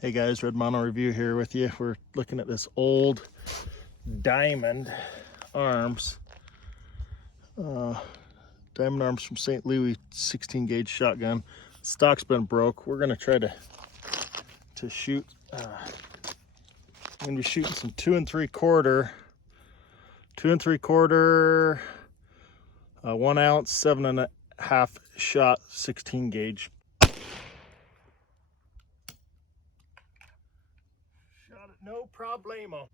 Hey guys, Red Mono Review here with you. We're looking at this old Diamond Arms. Diamond Arms from St. Louis 16 gauge shotgun. Stock's been broke. We're gonna try to shoot. I'm gonna be shooting some 2 3/4, 2 3/4, 1 ounce, 7.5 shot, 16 gauge. Shot it, no problemo.